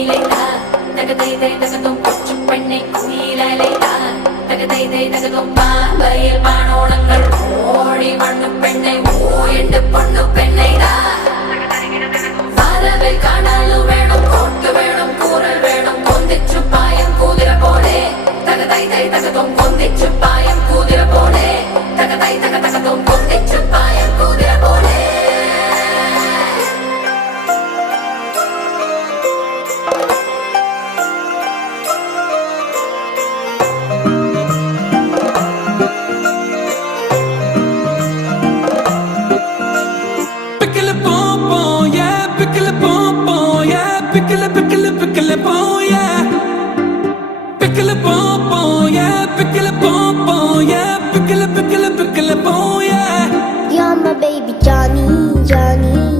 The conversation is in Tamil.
நீலைதா தகதை தை தகதும் கொச்சு பெண்ணை நீலைதா தகதை தை தகதும் பாம்பையில் பானோளங்கள் ஓடி மண்ணு பெண்ணை ஓ என்று பொண்ணு பெண்ணைதா